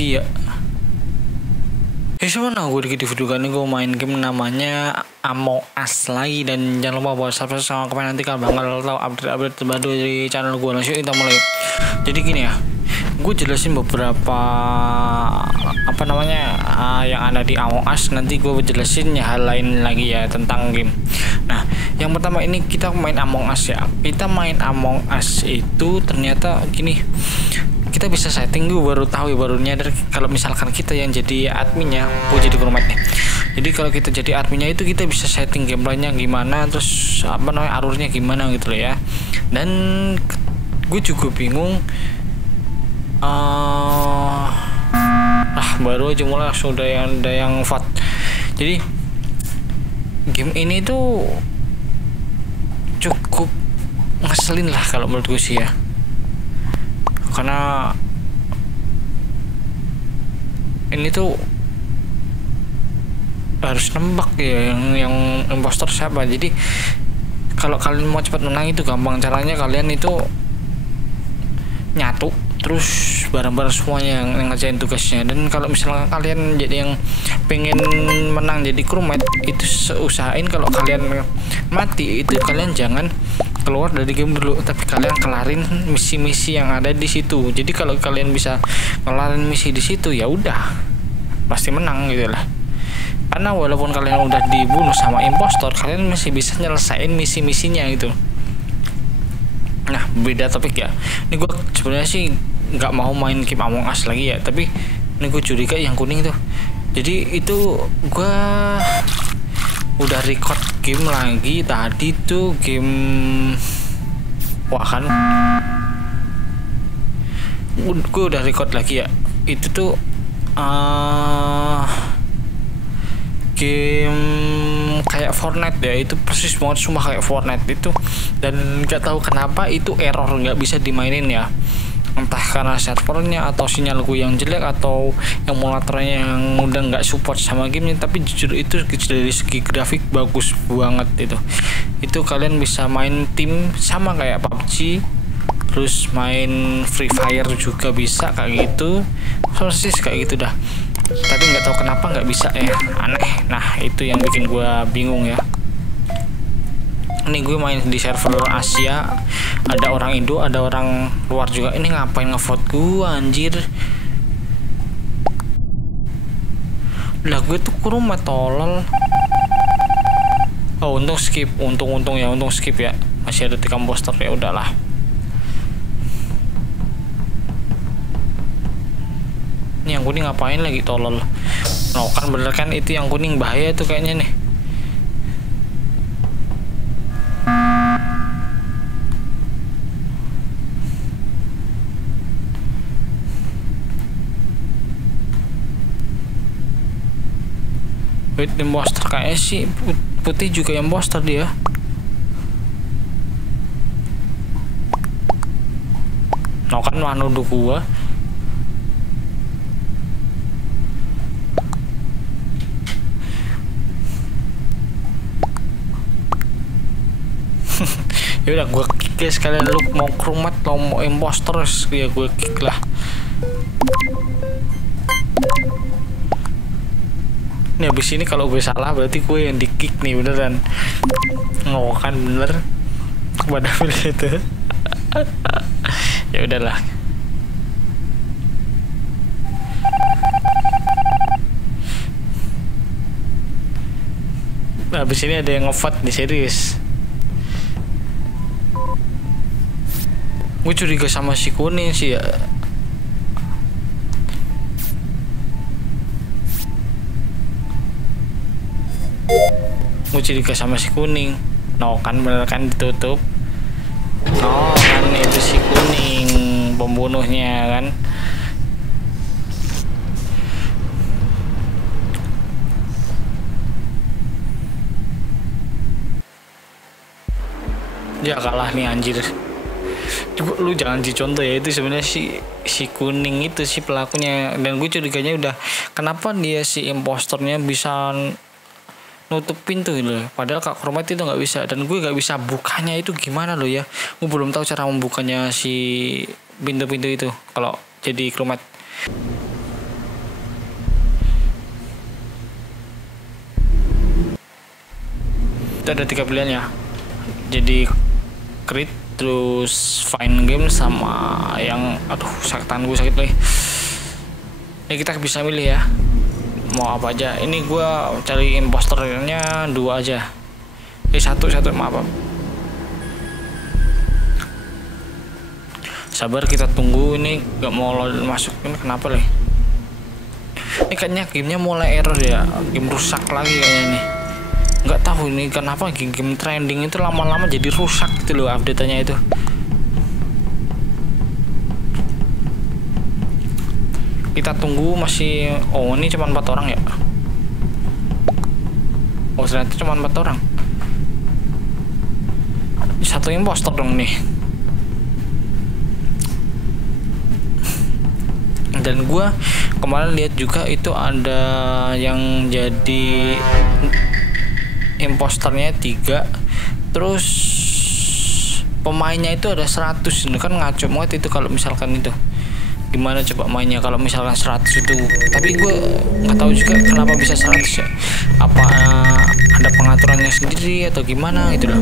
lagi ya. Sebenarnya gue di video kali ini gue main game namanya Among Us lagi. Dan jangan lupa buat subscribe sama komen, nanti kalian bakal tahu update-update terbaru dari channel gue. Langsung kita mulai. Jadi gini ya, gue jelasin beberapa yang ada di Among Us. Nanti gue jelasin hal lain lagi ya tentang game. Nah, yang pertama ini kita main Among Us ya. Kita main Among Us itu ternyata gini, kita bisa setting. Gue baru tahu ya, baru nyadar kalau misalkan kita yang jadi adminnya, gue jadi crewmate nih. Jadi kalau kita jadi adminnya itu kita bisa setting gameplaynya gimana, terus alurnya gimana gitu loh ya. Dan gue juga bingung. Baru aja mulai sudah ada yang vote. Jadi game ini tuh cukup ngeselin lah kalau menurut gue sih ya. Karena ini tuh harus nembak ya yang impostor siapa. Jadi kalau kalian mau cepat menang itu gampang caranya, kalian itu nyatu terus bareng-bareng semuanya yang ngerjain tugasnya. Dan kalau misalnya kalian jadi yang pengen menang jadi crewmate, itu usahain kalau kalian mati itu kalian jangan keluar dari game dulu, tapi kalian kelarin misi-misi yang ada di situ. Jadi kalau kalian bisa kelarin misi di situ ya udah pasti menang gitu lah. Karena walaupun kalian udah dibunuh sama impostor, kalian masih bisa nyelesain misi-misinya gitu. Nah, beda topik ya. Ini gue sebenarnya sih nggak mau main game Among Us lagi ya, tapi ini gue curiga yang kuning tuh. Jadi itu gue udah record game lagi tadi tuh, game kan gue udah record lagi ya. Itu tuh game kayak Fortnite ya, itu persis banget cuma kayak Fortnite itu. Dan nggak tahu kenapa itu error, nggak bisa dimainin ya, entah karena servernya atau sinyal gue yang jelek atau yang emulatornya yang udah nggak support sama gamenya. Tapi jujur itu dari segi grafik bagus banget itu kalian bisa main tim sama kayak PUBG, terus main Free Fire juga bisa kayak gitu, persis kayak gitu dah. Tapi nggak tahu kenapa nggak bisa ya, aneh. Nah itu yang bikin gue bingung ya. Ini gue main di server Asia, ada orang Indo, ada orang luar juga. Ini ngapain ngevote gue anjir? Lah gue tuh crewmate tolol. Oh untung skip, untung skip ya. Masih ada 3 impostor ya, udahlah. Ini yang kuning ngapain lagi tolol? No kan bener kan, itu yang kuning bahaya tuh kayaknya nih. Wait, imposter kayaknya sih putih juga imposter dia. No kan mah nuduh gua. Ya udah gue kick ya sekalian. Lu mau crewmate lo mau imposter ya gue kick lah. Ini habis ini kalau gue salah berarti gue yang di kick nih beneran. Kan bener pada pilih itu. Ya udahlah. Habis ini ada yang ngevote nih, serius. Gue curiga sama si kuning sih ya. Gue curiga sama si kuning. No kan bener kan ditutup. No kan itu si kuning pembunuhnya kan. Ya kalah nih anjir. Lu jangan dicontoh ya, itu sebenarnya si kuning itu si pelakunya. Dan gue curiganya udah kenapa dia si impostornya bisa nutup pintu loh, padahal kak crewmate itu nggak bisa. Dan gue nggak bisa bukanya itu gimana loh ya. Gue belum tahu cara membukanya si pintu-pintu itu kalau jadi crewmate. ada 3 pilihan ya. Jadi create, terus find game, sama yang tangan gue sakit nih. Ini kita bisa milih ya, mau apa aja. Ini gue cari imposternya 2 aja. Satu maaf. Sabar, kita tunggu. Ini gak mau masuk, ini kenapa nih? Ini kayaknya gamenya mulai error ya, game rusak lagi kayaknya nih. Nggak tahu ini kenapa game trending itu lama-lama jadi rusak gitu loh update-nya itu. Kita tunggu masih. Oh, ini cuma 4 orang ya. Oh, ternyata cuma 4 orang. Satu impostor dong nih. Dan gue kemarin lihat juga itu ada yang jadi imposternya 3, terus pemainnya itu ada 100. Ini kan ngaco banget itu kalau misalkan itu. Gimana coba mainnya kalau misalkan 100 itu? Tapi gue nggak tahu juga kenapa bisa 100 ya. Apa ada pengaturannya sendiri atau gimana gitu loh.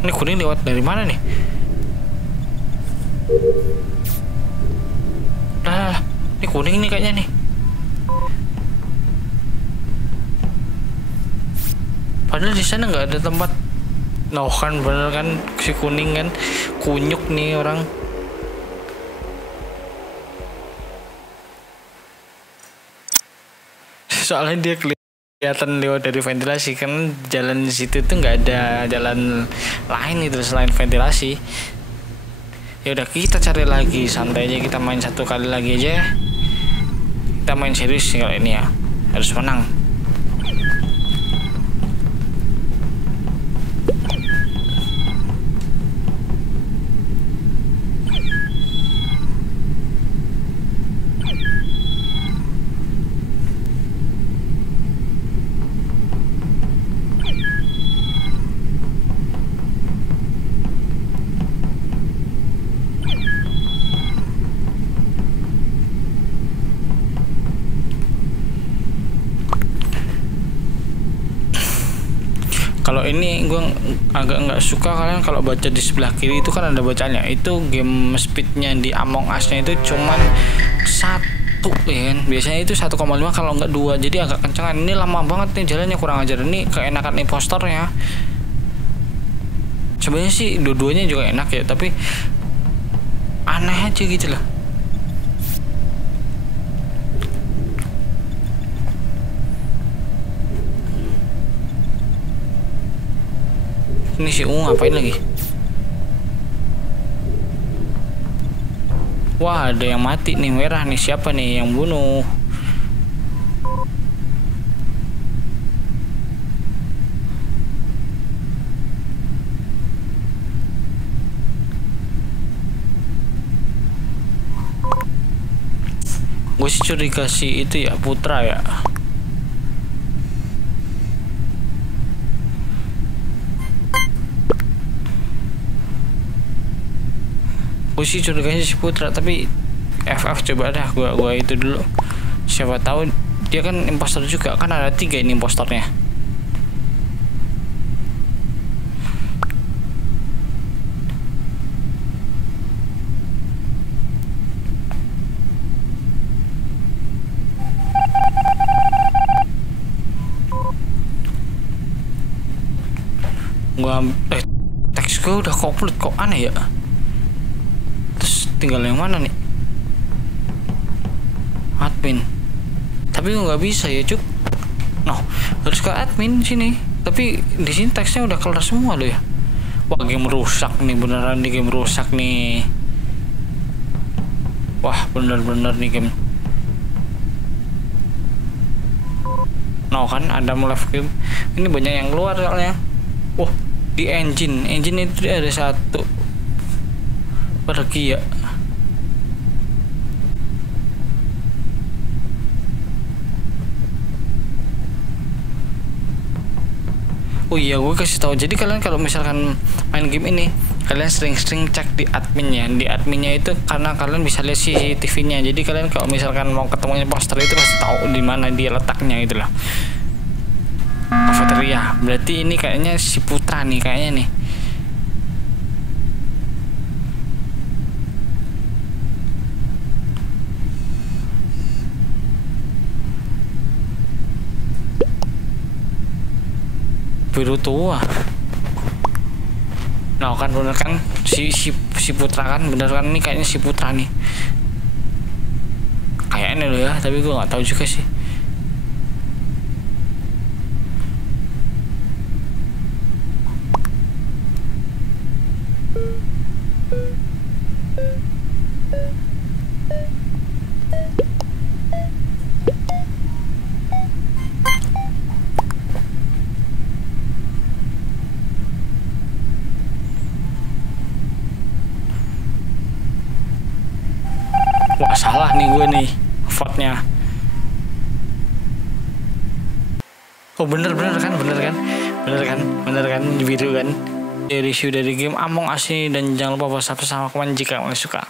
Ini kuning lewat dari mana nih? Lah, ini kuning nih kayaknya nih. Padahal di sana nggak ada tempat. Nah, kan bener kan si kuning kan kunyuk nih orang. Soalnya dia kelihatan lewat dari ventilasi, kan jalan di situ tuh nggak ada jalan lain itu selain ventilasi. Ya udah, kita cari lagi, santai aja, kita main 1 kali lagi aja. Kita main serius kalau ini ya, harus menang. Kalau ini gue agak nggak suka kalian kalau baca di sebelah kiri itu kan ada bacanya. Itu game speednya di Among Us-nya itu cuman 1 ya kan. Biasanya itu 1,5 kalau nggak 2. Jadi agak kencengan. Ini lama banget nih jalannya, kurang ajar. Ini keenakan impostornya. Sebenarnya sih dua-duanya juga enak ya, tapi aneh aja gitu lah. Ini si Ungu ngapain lagi? Wah, ada yang mati nih, merah nih. Siapa nih yang bunuh? Gue sih curiga si itu ya, Putra ya. Gue sih curiganya si Putra, tapi FF coba dah gua itu dulu. Siapa tahu dia kan impostor juga, kan ada 3 ini impostornya. Gua teks gue udah komplit, kok aneh ya. Tinggal yang mana nih? Admin. Tapi nggak bisa ya cuk. Noh, harus ke admin sini. Tapi di sini teksnya udah kelar semua loh ya. Wah, game rusak nih, beneran nih game rusak nih. Wah, bener-bener nih game. Noh kan ada live game. Ini banyak yang keluar soalnya. Wah, di engine itu ada 1. Pergi ya. Oh iya, gue kasih tahu. Jadi kalian kalau misalkan main game ini, kalian sering-sering cek di adminnya. Di adminnya itu karena kalian bisa lihat CCTV-nya. Jadi kalian kalau misalkan mau ketemu imposter itu pasti tahu di mana dia letaknya itulah. Kafeteria. Berarti ini kayaknya si Putra nih kayaknya nih. Biru tua. Nah kan bener kan si Putra kan bener kan, ini kayaknya si Putra nih. Kayaknya loh ya, tapi gue nggak tahu juga sih. Wah salah nih gue nih vote-nya. Oh bener kan biru kan. Review dari game Among Us ini, dan jangan lupa buat subscribe sama komen jika kalian suka.